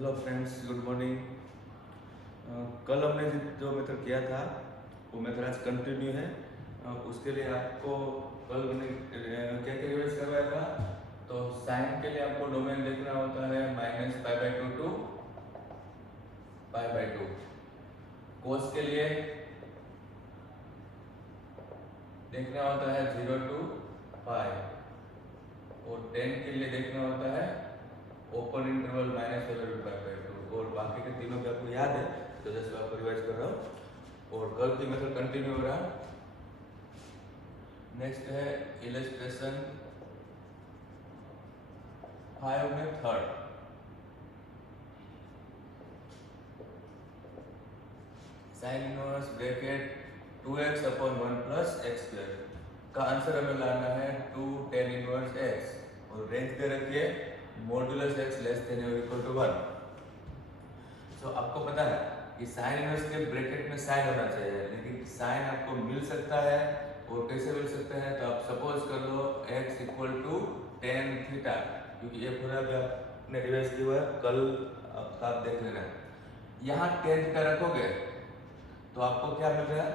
Hello friends, good morning. कल हमने जो मेथड किया था वो मेथड आज कंटिन्यू है। उसके लिए आपको कल मैंने क्या क्या रिवाइज करवाया था। तो साइन के लिए आपको डोमेन देखना होता है -π/2 टू π/2। कोस के लिए देखना होता है 0 टू पाई, और टेन के लिए देखना होता है ओपन इंटरवल -π/2। और बाकी के तीनों भी आपको याद है, तो जैसे मैं आपको रिवाइज कर रहा हूँ और कल की मेथड कंटिन्यू हो रहा। नेक्स्ट है इलस्ट्रेशन 5 में third. Sign inverse bracket 2x upon 1 plus x square का आंसर हमें लाना है 2 tan इनवर्स x, और रेंज दे रखी है मॉड्यूलस x लेस देन और इक्वल टू 1। सो आपको पता है कि साइन इनवर्स के ब्रैकेट में साइन होना चाहिए, लेकिन साइन आपको मिल सकता है, और कैसे मिल सकता है, तो आप सपोज कर लो x equal to tan theta, क्योंकि ये पूरा भी आपने रिवाइज किया हुआ है, कल आप देख लेना। यहाँ tan थीटा रखोगे तो आपको क्या मिल रहा है,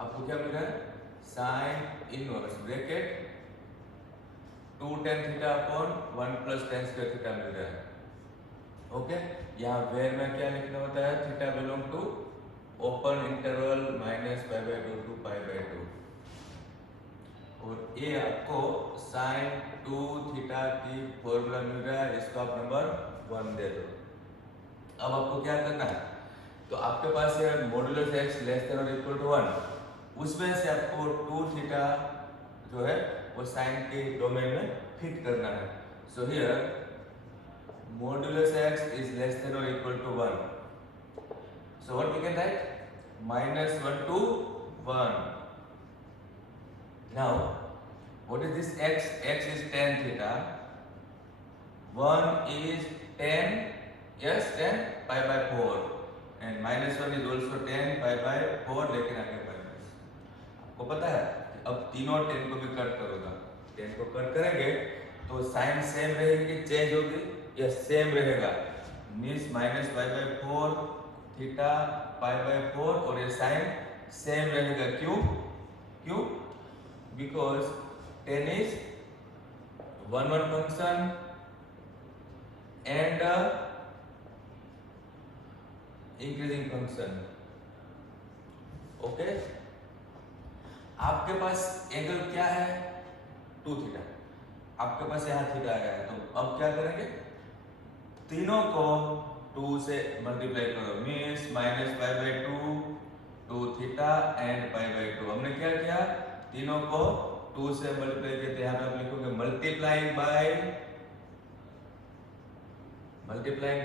आपको क्या मिल रहा है sine inverse bracket 2 tan theta upon 1 plus tan square theta मिल रहा है। ओके, यहाँ वेर में क्या लिखना होता है, theta belong to open interval -π/2 to π/2, और ये आपको साइन 2 थीटा की फॉर्मूला मिल रहा है, इसको आप नंबर 1 दे दो। अब आपको क्या करना है, तो आपके पास है मॉड्यूलस x लेस देन और इक्वल टू 1, उसमें से आपको 2 थीटा जो है वो साइन के डोमेन में फिट करना है। So here modulus x is less than or equal to 1. So what we can write? -1 to 1. Now, what is this x? X is tan theta. 1 is tan, yes, tan π/4. And -1 is also tan π/4, लेकिन आगे minus. आपको पता है कि अब तीनों tan को भी कट करोगा, tan को कट करेंगे तो साइन सेम रहेगी, चेंज होगी, यह सेम रहेगा, मीन्स -π/4 थीटा π/4, और ये साइन सेम रहेगा। क्यों? क्यों? Because tan is 1 function and increasing function. Okay, आपके पास एंगल क्या है, 2 थीटा, आपके पास यहाँ थीटा आ गया है, तो अब क्या करेंगे, तीनों को 2 से मल्टीप्लाई करो, मीन्स -π/2 टू थीटा एंड π/2। हमने क्या किया, तीनों को 2 से मल्टीप्लाई किया, तो यहाँ पे आप लिखोगे मल्टीप्लाइंग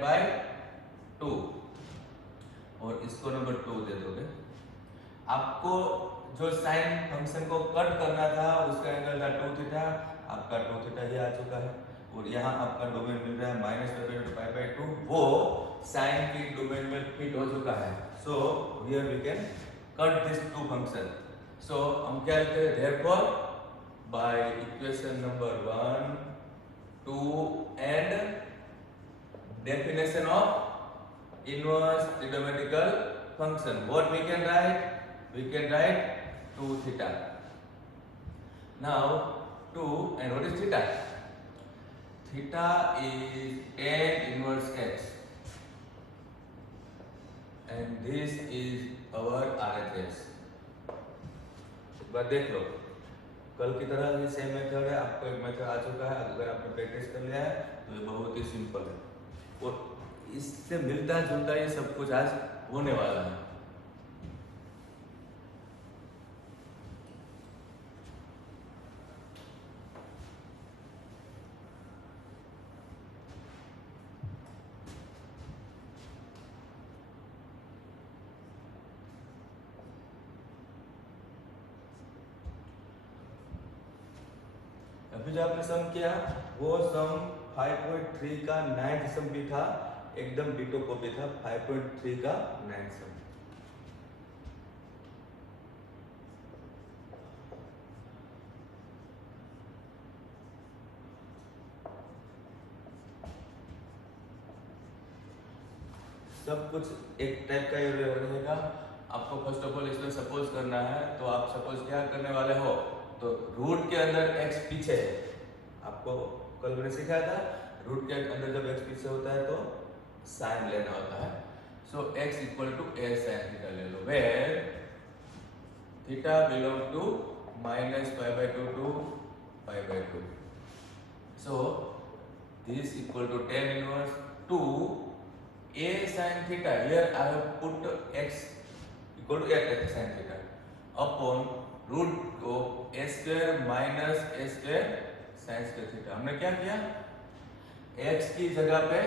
बाय 2, और इसको नंबर 2 दे दोगे। आपको जो साइन फंक्शन को कट करना था उसका एंगल था 2 थीटा, आपका 2 थीटा ही आ चुका है, और यहाँ आपका डोमेन मिल रहा है -π/2 टू π/2, वो साइन की डोमेन में फिट हो चुका है। So here we can cut this to function. So हम क्या लिखते हैं, therefore by equation number 1, 2 and definition of inverse trigonometrical function, what we can write, we can write 2 theta. Now 2, and what is theta? Theta is tan inverse x, and this is our RHS। एक बार देख लो, कल की तरह ही same method है, आपको एक method आ चुका है, अगर आपने प्रैक्टिस कर लिया है तो ये बहुत ही सिंपल है, और इससे मिलता जुलता ये सब कुछ आज होने वाला है। अभी जो आपने सम किया वो सम 5.3 का 9th सम भी था, एकदम डिटो कॉपी था 5.3 का 9th सम। सब कुछ एक टाइप का ये रहेगा। आपको फर्स्ट ऑफ ऑल इसमें सपोज करना है, तो आप सपोज क्या करने वाले हो, तो रूट के अंदर x पीछे है। आपको कल मैंने सिखाया था रूट के अंदर जब x पीछे होता है तो साइन लेना होता है। So x equal to a sin theta ले लो, where theta belong to -π/2 to π/2। So this equal to tan inverse 2 a sin theta. Here I have put x equal to a sin theta upon root of a square minus a square sin square theta। हमने क्या किया, x की जगह पे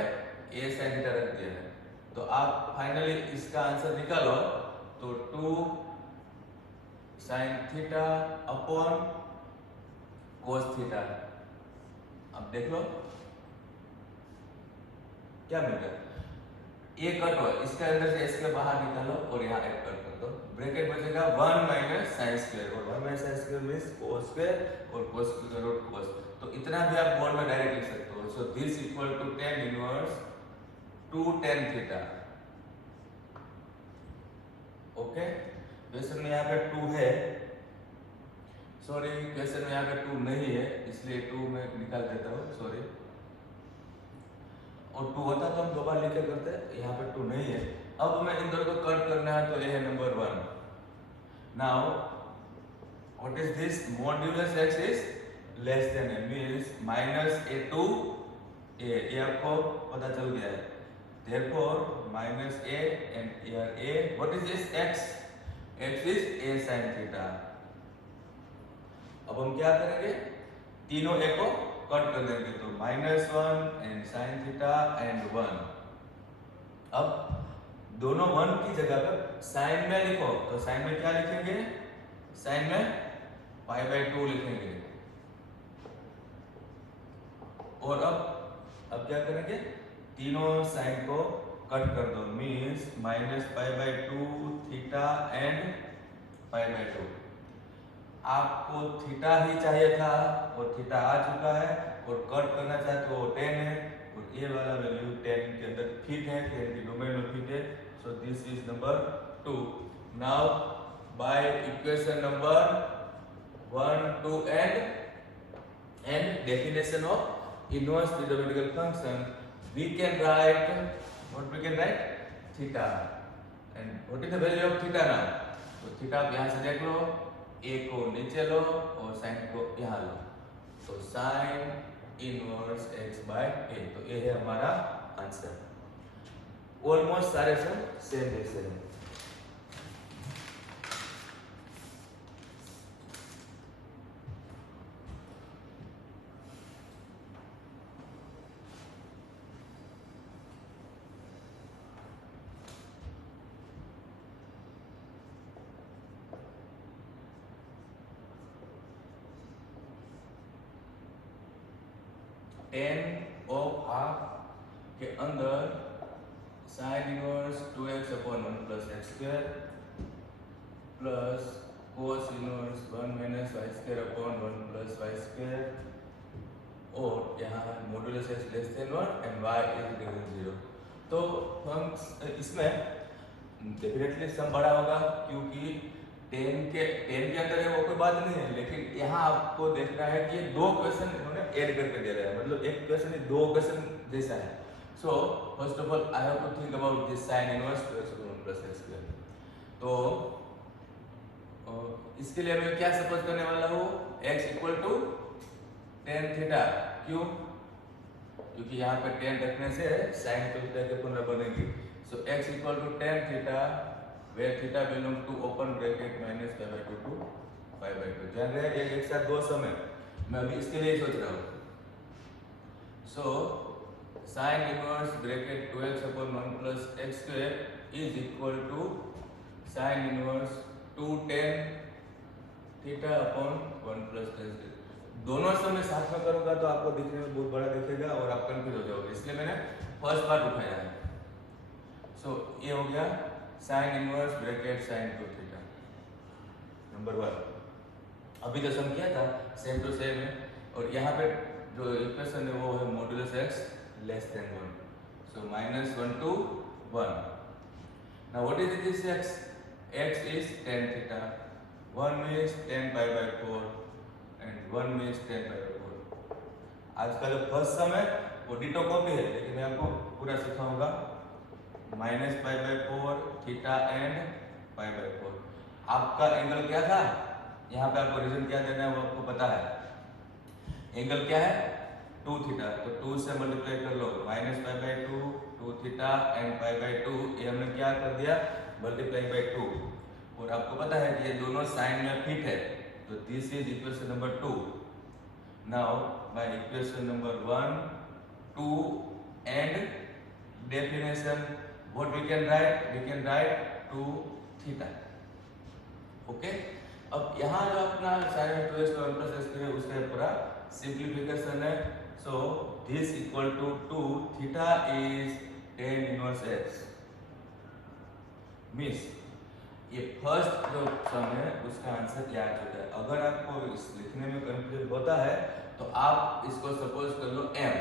a sin theta रख दिया है। तो आप फाइनली इसका आंसर निकालो, तो 2 sin theta upon cos theta. अब देख लो क्या मिल गया, ए कट हुआ, इसके अंदर से इसके बाहर निकालो और यहाँ एक कट कर दो, ब्रैकेट बचेगा 1 माइनस साइन स्क्वायर, और 1 minus sine square means cos square और cos स्क्वायर रूट cos। तो इतना भी आप बोर्ड में डायरेक्ट लिख सकते हो। So this equal to tan inverse 2 tan theta. Okay, question में यहाँ पे 2 है, सॉरी क्वेश्चन में यहाँ पे 2 नहीं है, इसलिए 2 मैं निकाल देता हूँ, सॉरी। और 2 होता तो हम दो बार लिखे करते, यहाँ पे 2 नहीं है। अब हमें इन दोनों को कट करना है, तो ये है number 1। Now what is this, modulus x is less than a means -a to a, ये आपको पता चल गया है। therefore -a and here a, what is this x, x is a sin theta। अब हम क्या करेंगे, तीनों a को कट कर देंगे, तो -1 एंड sin थीटा एंड 1। अब दोनों 1 की जगह पर साइन में लिखो, तो साइन में क्या लिखेंगे, साइन में π/2 लिखेंगे। और अब क्या करेंगे, तीनों साइन को कट कर दो, मींस -π/2 थीटा एंड π/2। आपको थीटा ही चाहिए था और थीटा आ चुका है, और कट करना चाहते हो 10 है, और ये वाला वैल्यू 10 के अंदर फिट है, 10 की डोमेन में फिट है। So this is number 2। Now by equation number 1, 2 and definition of inverse trigonometrical function, we can write, what we can write, theta, and what is the value of theta now? तो theta आप यहाँ से देख लो, a को नीचे लो और sign को यहाँ लो, तो साइन इनवर्स x/a, तो ये है हमारा आंसर। ऑलमोस्ट सारे सब सेम जैसे हैं। tan ऑफ हाफ के अंदर sign inverse 2x/1 plus x square plus cos inverse 1 minus y square upon 1 plus y square, और यहाँ modulus x less than 1 and y is greater than 0। तो हम इसमें डेफिनेटली सम बड़ा होगा, क्योंकि 10 के अंदर है वो कोई बात नहीं है, लेकिन यहाँ आपको देखना है कि दो क्वेश्चन इन्होंने ऐड करके दे रहा है, मतलब एक क्वेश्चन दो क्वेश्चन जैसा है। So first of all I have to think about this sine inverse 2x/1 plus x square. तो इसके लिए मैं क्या सपोज करने वाला हूँ, x equal to tan theta. क्यों, क्योंकि यहाँ पे tan रखने से साइन तो थीटा के पुनः बनेगी। So x equal to tan theta where theta belong to open bracket -π/2 to π/2। ध्यान रहे एक साथ दो सम है, मैं अभी इसके लिए सोच रहा हूँ। So sine inverse bracket 2x/1 plus x square is equal to sine inverse 2 tan theta upon 1 plus x square. दोनों सम में साथ में करूंगा तो आपको दिखने में बहुत बड़ा दिखेगा और आप कंफ्यूज हो जाओगे, इसलिए मैंने फर्स्ट पार्ट उठाया है। सो ये हो गया sine inverse bracket sine 2 theta number 1। अभी जो सम किया था सेम टू सेम है, और यहाँ पे जो इक्वेशन है वो है modulus x less than 1। So -1 to 1. Now what is this x? X is tan theta. 1 means tan pi by 4 and 1 means tan pi by 4. आज का जो फर्स्ट सम है वो डिटो कॉपी है, लेकिन मैं आपको पूरा सिखाऊंगा। Minus pi bye 4 theta and pi bye 4। आपका एंगल क्या था? यहाँ पे आपको रीजन क्या देना है वो आपको पता है। एंगल क्या है? 2 थीटा, तो 2 से मल्टीप्लाई कर लो, minus pi by 2 2 theta and pi by 2, ये हमने क्या कर दिया? Multiply by 2। और आपको पता है कि ये दोनों साइन में फिट है, तो this is equation number 2। Now by equation number 1 2 and definition what we can write 2 theta। Okay, अब यहाँ जो अपना sin 2x + 1 + x है उसका पूरा सिंप्लीफिकेशन है। So this equal to 2 theta is tan inverse x। Means ये फर्स्ट जो सम है उसका आंसर क्या आ चुका है। अगर आपको इस लिखने में कंफ्यूजन होता है तो आप इसको सपोज कर लो m,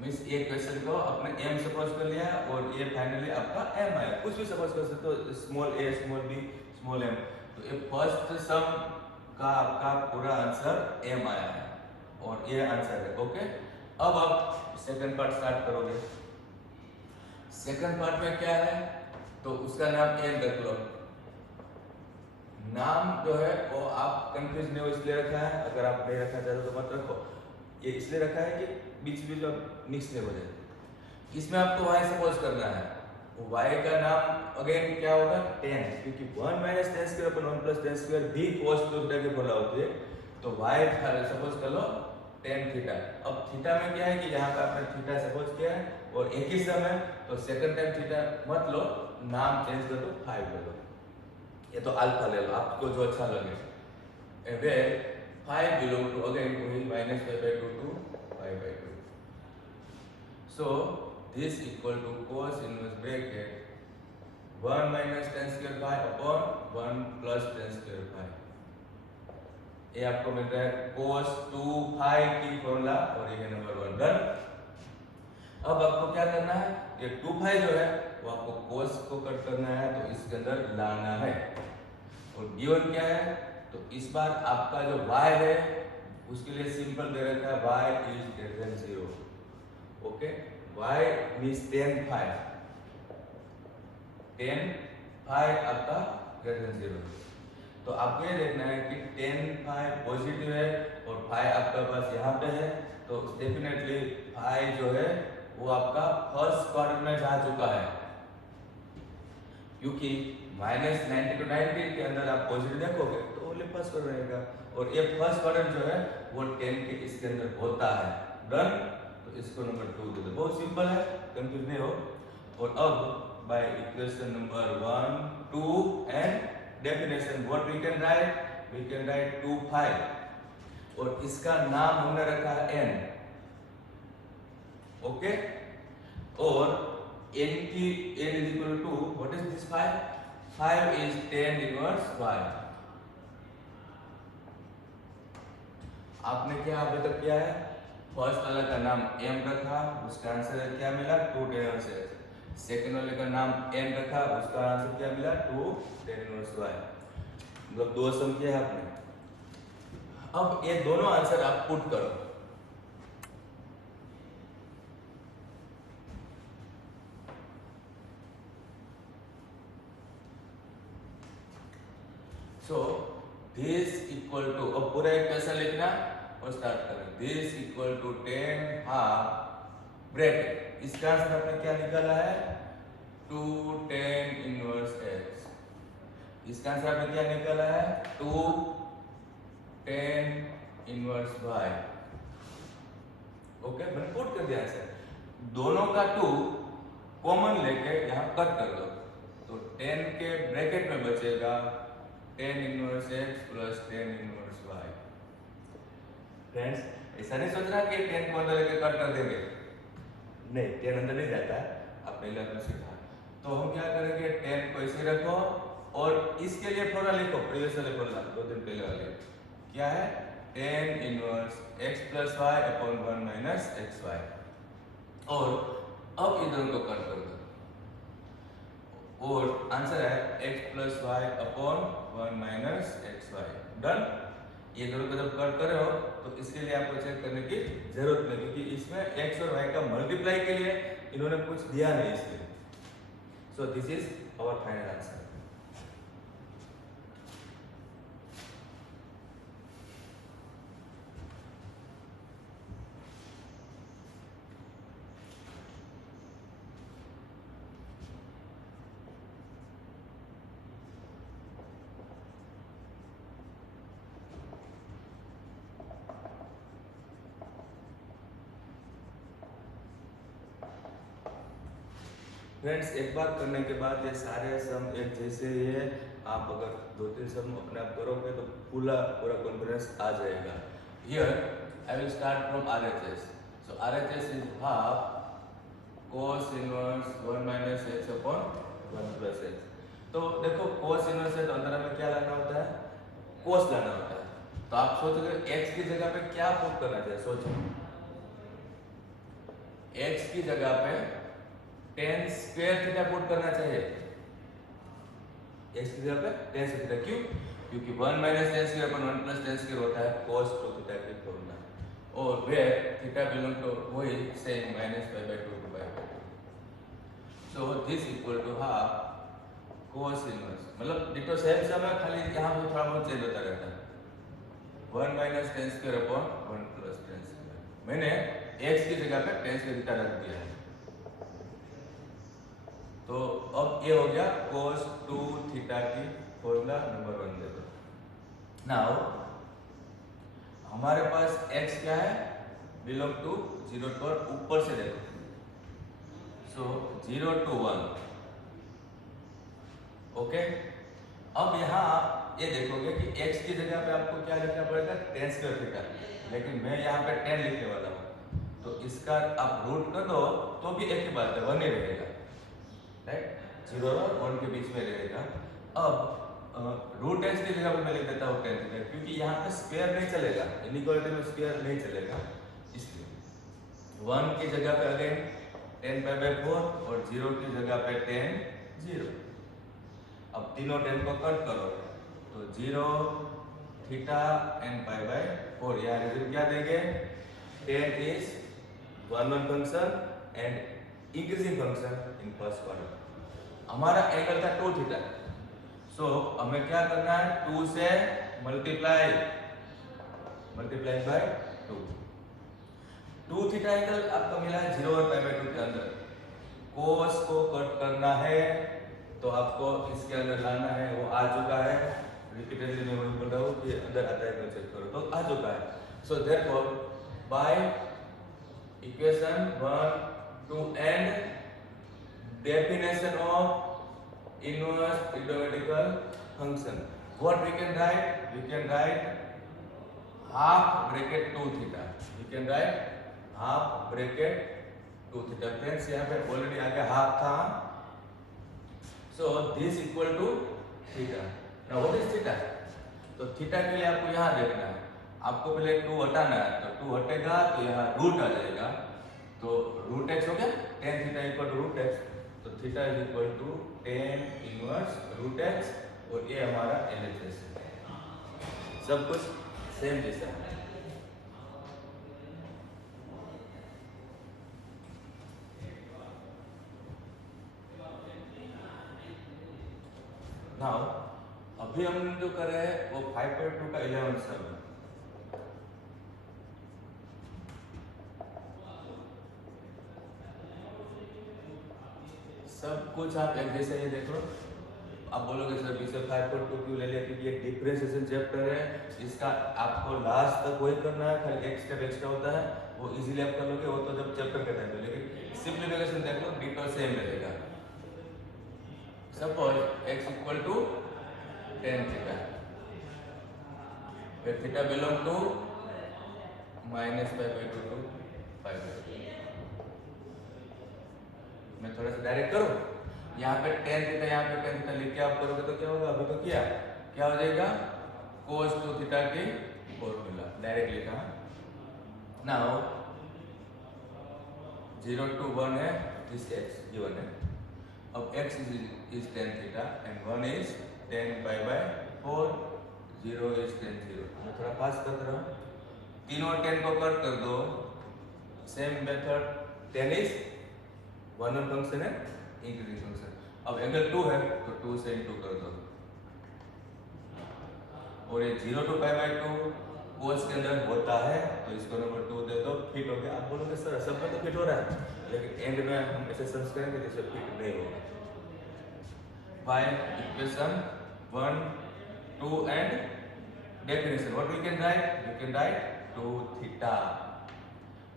मीन्स ये क्वेश्चन को आपने m सपोज कर लिया और ये फाइनली आपका m आया। कुछ भी सपोज कर सकते हो, small a small b small m। तो ये फर्स्ट सम का आपका पूरा आंसर m आया है और ये आंसर है। ओके, अब आप सेकंड पार्ट स्टार्ट करोगे। सेकंड पार्ट में क्या है तो उसका नाम n रख लो। नाम जो है वो आप कंफ्यूज नहीं हो इसलिए रखा है, अगर आप नहीं रखना चाहते तो मत रखो। ये इसलिए रखा है कि बीच बीच में मिक्स नहीं हो जाए। इसमें आपको y सपोज करना है, y का नाम अगेन क्या होगा? tan, क्योंकि 1 - tan square upon 1 + tan square भी cos थीटा के बोला होते हैं। तो y सपोज कर लो tan थीटा। अब थीटा में क्या है कि यहाँ पे आपने थीटा सपोज किया है और एक ही सम है, तो सेकंड टाइम थीटा मत लो, नाम चेंज कर दो, 5 ले लो, ये तो अल्फा ले लो, आपको जो अच्छा लगे। Where 5 belong to again going minus pi by 2 to pi by 2. So this equal to cos inverse bracket 1 - tan square pi upon 1 + tan square pi। ये आपको मिल रहा है cos 2 pi की फॉर्मूला और ये है नंबर 1 डन। अब आपको क्या करना है, ये 2 pi जो है वो आपको cos को कट करना है, तो इसके अंदर लाना है। और गिवन क्या है तो इस बार आपका जो y है उसके लिए सिंपल दे रखा है y is greater than 0। Okay, y means tan phi, tan phi आपका ग्रेटर देन 0। तो आपको ये देखना है कि tan phi पॉजिटिव है और phi आपका पास यहाँ पे है, तो डेफिनेटली phi जो है वो आपका फर्स्ट क्वाड्रेंट में जा चुका है, क्योंकि -90 to 90 के अंदर आप पॉजिटिव देखोगे तो ओनली फर्स्ट क्वाड्रेंट रहेगा, और ये फर्स्ट क्वाड्रेंट जो है वो 10 के इसके अंदर होता है। डन, तो इसको नंबर 2 दे दो, बहुत सिंपल है, कंफ्यूज नहीं हो। और अब by equation number 1 2 and definition what we can write 2 pi और इसका नाम हमने रखा है n। ओके, और n की n is equal to what is this 5 is tan inverse y। आपने क्या अभी तक किया है, फर्स्ट वाले का नाम m रखा, उसका आंसर क्या मिला 2 tan इनवर्स x। सेकंड वाले का नाम n रखा, उसका आंसर क्या मिला 2 tan इनवर्स y। मतलब दो सम किया है आपने। अब ये दोनों आंसर आप पुट करो। सो दिस इक्वल टू, अब पूरा इक्वेशन लिखना और स्टार्ट करना। This equal to 10 half bracket, इसका आंसर आपने क्या निकाला है 2 tan इनवर्स x। इसका आंसर आपने क्या निकाला है 2 tan इनवर्स y। ओके, मैंने पुट कर दिया आंसर। दोनों का 2 कॉमन लेके यहाँ कट कर दो, तो 10 के ब्रैकेट में बचेगा tan inverse x plus tan inverse y। Friends, ऐसा नहीं सोचना कि 10 को अंदर लेके कट कर देंगे, नहीं, 10 अंदर नहीं जाता है, आप पहले आपने सीखा। तो हम क्या करेंगे 10 को ऐसे रखो और इसके लिए फॉर्मूला लिखो, प्रीवियस वाले फॉर्मूला 2 दिन पहले वाले, क्या है tan inverse x plus y upon 1 minus xy। और अब इन दोनों को कट कर दो और आंसर है x plus y upon 1 minus x y. Done. ये दोनों को जब कट कर रहे हो तो इसके लिए आपको चेक करने की जरूरत नहीं, क्योंकि इसमें x और y का मल्टीप्लाई के लिए इन्होंने कुछ दिया नहीं इसलिए। So this is our final answer. Friends, एक बार करने के बाद ये सारे सम एक जैसे ही है। आप अगर 2-3 सम अपने आप करोगे तो पूरा कॉन्फिडेंस आ जाएगा। Here I will start from RHS। So RHS is half cos inverse 1 minus x upon 1 plus x. तो देखो cos इनवर्स है तो अंदर हमें क्या लाना होता है, cos लाना होता है। तो आप सोचोगे x की जगह पे क्या पुट करना चाहिए, सोचो। x की जगह पे tan स्क्वायर थीटा पुट करना चाहिए। x की जगह पे tan स्क्वायर थीटा, क्यों? क्योंकि 1 minus tan square upon 1 plus tan square होता है cos 2 थीटा की फॉर्मूला, और वेयर थीटा बिलोंग टू वही same minus pi by 2 to pi by 2। So this equal to half cos inverse, मतलब ditto same sum है, खाली यहाँ पे थोड़ा बहुत चेंज होता रहता है। 1 minus tan square upon 1 plus tan square. मैंने x की जगह पे tan स्क्वायर थीटा रख दिया है। तो अब ये हो गया cos 2 थीटा की फॉर्मूला नंबर 1 दे दो। नाउ हमारे पास x क्या है, बिलोंग टू 0 टू, और ऊपर से देखो। सो 0 टू 1। ओके। अब यहाँ आप ये देखोगे कि x की जगह पे आपको क्या लिखना पड़ेगा, tan स्क्वायर थीटा, लेकिन मैं यहाँ पे tan लिखने वाला हूँ। तो इसका आप रूट कर दो तो भी एक ही बात है, 1 ही रहेगा, राइट। 0 और 1 के बीच में रहेगा। अब रूट x की जगह पे मैं लिख देता हूँ tan थीटा, क्योंकि यहाँ पे स्क्वायर नहीं चलेगा, इनइक्वालिटी में स्क्वायर नहीं चलेगा, इसलिए 1 की जगह पे अगेन tan पाई बाय 4 और 0 की जगह पे tan 0। अब तीनों tan को कट करो तो 0 थीटा n पाई बाय 4। यहाँ रिजल्ट क्या देंगे, tan is 1 function and increasing function in first quadrant. हमारा एंगल था 2 थीटा। सो हमें क्या करना है, 2 से मल्टीप्लाई बाय 2। 2 थीटा एंगल आपका मिला है 0 और पाई बाय 2 के अंदर। कोस को कट करना है तो आपको इसके अंदर लाना है, वो आ चुका है। रिपीटेडली मैं वही बोल रहा हूँ कि अंदर आता है तो चेक करो, तो आ चुका है। So therefore by equation 1, 2 and definition of inverse trigonometrical function, what we can write, we can write half bracket 2 theta, we can write half bracket 2 theta। Friends यहाँ पे ऑलरेडी आ गया हाफ था, so this equal to theta. Now what is theta? तो theta के लिए आपको यहाँ देखना है, आपको पहले 2 हटाना है, तो 2 हटेगा तो यहाँ रूट आ जाएगा, तो रूट x हो गया, tan theta equal to root x। तो theta is equal to tan inverse root x, और ये हमारा LHS है। सब कुछ सेम जैसा है। नाउ अभी हम जो कर रहे हैं वो 5.2 का 11th सम है। सब कुछ आप एक जैसे ही देख लो। आप बोलोगे सर बीच में 5.2 क्यों ले लिया, क्योंकि ये डिफरेंशिएशन चैप्टर है, इसका आपको लास्ट तक वही करना है, खाली एक स्टेप एक्स्ट्रा होता है, वो इजीली आप कर लोगे, वो तो जब चैप्टर के टाइम पे। लेकिन सिंप्लीफिकेशन देख लो, डिटो सेम रहेगा। Suppose x equal to tan theta, फिर theta belong to minus pi by 2 to pi by 2। मैं थोड़ा सा डायरेक्ट करूँ, यहाँ पे tan थीटा, यहाँ पे tan थीटा लिख के आप करोगे तो क्या होगा, अभी तो किया, क्या हो जाएगा, cos 2 थीटा की फॉर्मूला डायरेक्ट लिखा। नाउ 0 to 1 है दिस x गिवन है। अब x is tan theta and 1 is tan pi by 4, 0 is tan 0। मैं थोड़ा पास कर रहा हूँ, तीनों tan को कट कर दो, same method, tan is one function है, इंक्रीजिंग फंक्शन। अब एंगल 2 है तो 2 से इंटू कर दो, और ये 0 to पाई बाय 2 कोस के अंदर होता है तो इसको नंबर 2 दे दो, फिट हो गया। आप बोलोगे सर सब में तो फिट हो रहा है, लेकिन एंड में हम ऐसे समझ करेंगे जैसे फिट नहीं होगा। Find equation 1, 2 and definition. What we can write? We can write 2 theta.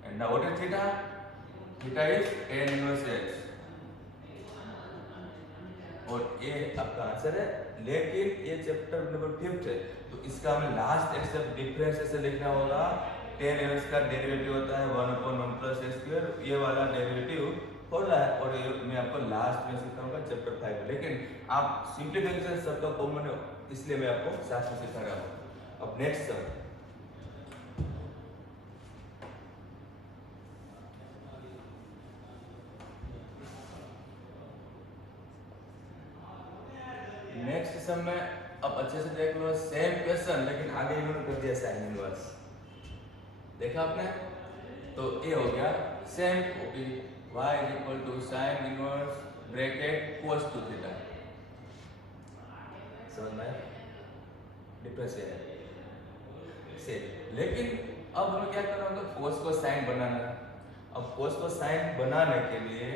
And now what is theta? Theta is tan inverse x. और ये आपका आंसर है, लेकिन ये चैप्टर नंबर 5 है तो इसका हमें लास्ट एक्सेप्ट डिफरेंस ऐसे लिखना होगा। tan इनवर्स का डेरिवेटिव होता है 1/1 प्लस a स्क्वायर, ये वाला डेरिवेटिव हो रहा है और ये मैं आपको लास्ट में सिखाऊंगा चैप्टर 5। लेकिन आप सिंप्लीफिकेशन सबका कॉमन है इसलिए मैं आपको साथ में सिखा रहा हूँ। अब नेक्स्ट सम, नेक्स्ट सम में अब अच्छे से देख लो, सेम क्वेश्चन लेकिन आगे इन्होंने कर दिया साइन इनवर्स। देखा आपने? तो ये हो गया same copy, y is equal to sine inverse bracket cos 2 theta. समझ में? डिफरेंस है सेम, लेकिन अब हमें क्या करना होगा, cos को साइन बनाना है। अब cos को साइन बनाने के लिए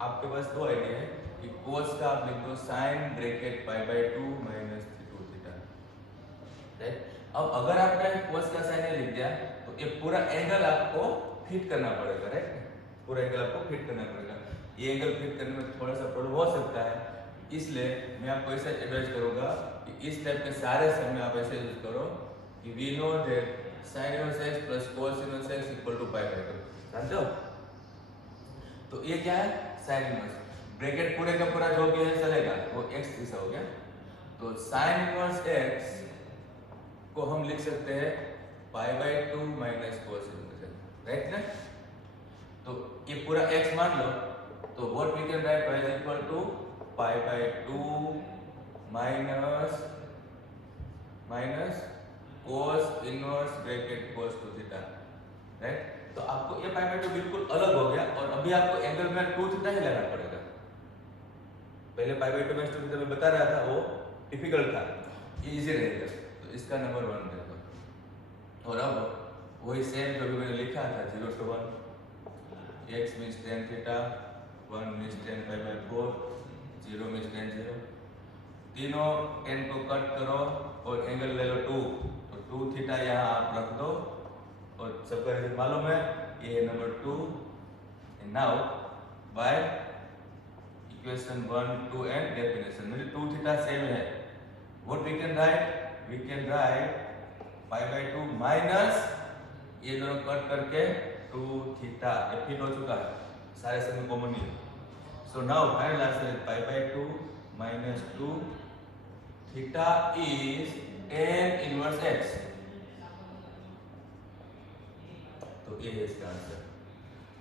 आपके पास दो आइडिया है कि cos का आप लिख दो sine bracket pi by 2 minus 2 theta, right. अब अगर आपने cos का साइन लिख दिया तो ये पूरा एंगल आपको फिट करना पड़ेगा, राइट। पूरा एंगल आपको फिट करना पड़ेगा। ये एंगल फिट करने में थोड़ा सा प्रॉब्लम हो सकता है, इसलिए मैं आपको ऐसा एडवाइस करूंगा कि इस टाइप के सारे सम में आप ऐसे यूज करो कि we know that sin inverse x plus cos inverse x equal to pi by 2, जानते हो? तो ये क्या है, sin इनवर्स ब्रैकेट पूरे का पूरा जो भी है चलेगा वो x जैसा हो गया। तो sin इनवर्स x को हम लिख सकते हैं pi by 2 minus cos inverse x, right ना। तो ये पूरा x मान लो तो what we can write y is equal to pi by 2 minus cos inverse bracket cos 2 theta, right. तो आपको ये पाई बाय 2 बिल्कुल अलग हो गया और अभी आपको एंगल में 2 थीटा ही लगाना पड़ेगा। पहले पाई बाय 2 माइनस 2 थीटा में बता रहा था, वो डिफिकल्ट था, ये इजी रहेगा। तो इसका नंबर 1 दे दो और अब वही सेम जो भी मैंने लिखा था 0 to 1, x means tan theta, 1 means tan pi by 4, 0 means tan 0। तीनों tan को कट करो और एंगल ले लो 2, तो 2 थीटा यहाँ आप रख दो और सबका रिजल्ट मालूम है, ये है number 2। And now by equation 1, 2 and definition, मतलब 2 थीटा सेम है। What we can write, we can write pi by 2 minus ये दोनों कट करके 2 थीटा, ये फिट हो चुका है, सारे सब में कॉमन है। So now final answer is pi by 2 minus 2 theta is tan inverse x। तो ये है इसका आंसर।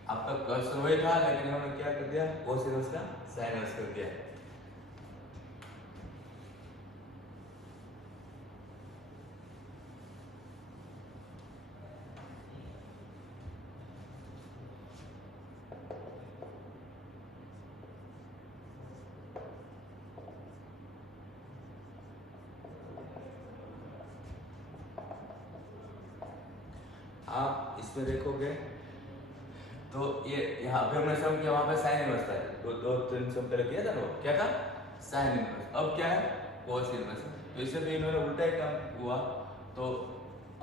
आपका क्वेश्चन वही था लेकिन हमने क्या कर दिया, cos इनवर्स का sin इनवर्स कर दिया। आप इसमें देखोगे तो ये यहाँ पे हमने सम किया, वहां पे साइन इनवर्स था, तो 2-3 सम पहले किया था ना, क्या था, साइन इनवर्स। अब क्या है, cos इनवर्स। तो इससे भी इन्होंने उल्टा ही काम हुआ। तो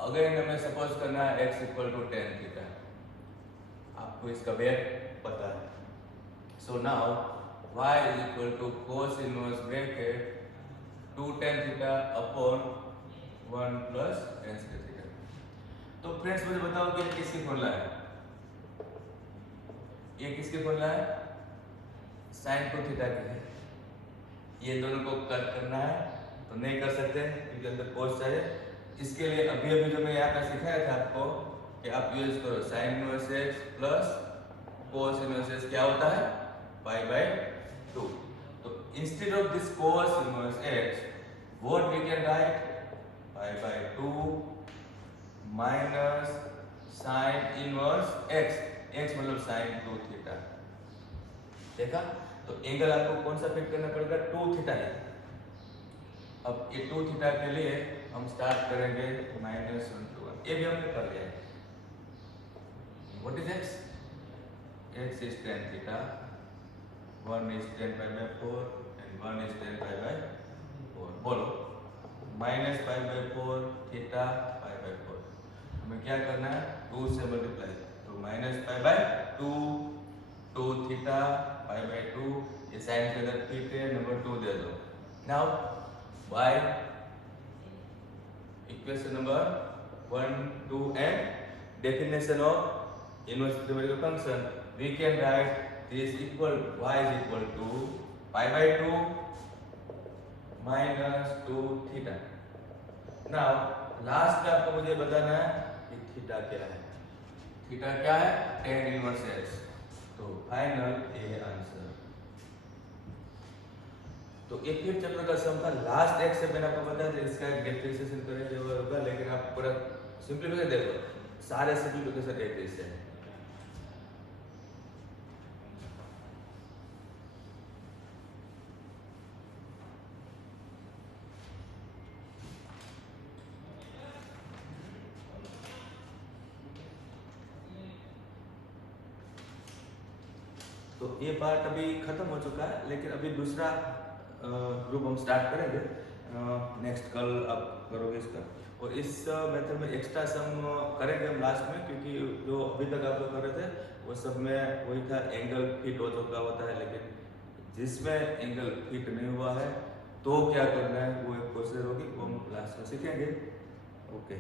अगेन हमें सपोज करना है x equal to tan theta, आपको इसका वेट पता है। So now y is equal to cos inverse bracket 2 tan theta upon 1 plus tan square theta. तो फ्रेंड्स मुझे बताओ कि ये किसकी फॉर्मूला है, ये किसकी फॉर्मूला है, sin 2 थीटा की है। ये दोनों को कट करना है तो नहीं कर सकते क्योंकि अंदर cos चाहिए। इसके लिए अभी अभी जो मैं यहाँ पे सिखाया था आपको कि आप यूज करो sin inverse x plus cos inverse x क्या होता है पाई बाय 2। तो instead of this cos inverse x what we can write pi by 2 minus sine inverse x, x मतलब साइन 2 थीटा। देखा? तो एंगल आपको कौन सा फिट करना पड़ेगा 2 थीटा है। अब ये 2 थीटा के लिए हम स्टार्ट करेंगे -1 to 1, ये भी हमने कर लिया है। What is x? x is tan theta, 1 is tan pi by 4 and 1 is tan pi by 4। बोलो minus pi bye 4 theta pi by 4, हमें क्या करना है 2 से मल्टीप्लाई, तो minus pi by 2 theta pi by 2, ये साइन के अंदर फिट है, नंबर 2 दे दो। Now by equation number 1, 2 and definition of inverse trigonometric function, we can write this equal y is equal to pi by 2 minus 2 theta। now last में आपको मुझे बताना है कि थीटा क्या है। थीटा क्या है tan इनवर्स x। तो फाइनल ये आंसर। तो एक फिफ्थ चैप्टर का सम था, लास्ट एक से मैंने आपको बताया था इसका डिफरेंशिएशन करेंगे होगा, लेकिन आप पूरा सिंपलीफिकेशन देखो, सारे सिंपलीफिकेशन एक जैसे हैं। तो ये पार्ट अभी खत्म हो चुका है, लेकिन अभी दूसरा ग्रुप हम स्टार्ट करेंगे नेक्स्ट कल आप करोगे इसका। और इस मेथड में एक्स्ट्रा सम करेंगे हम लास्ट में, क्योंकि जो अभी तक आप लोग कर रहे थे वो सब में वही था, एंगल फिट हो चुका होता है, लेकिन जिसमें एंगल फिट नहीं हुआ है तो क्या करना है वो एक प्रोसेस होगी, वो हम लास्ट में सीखेंगे। ओके।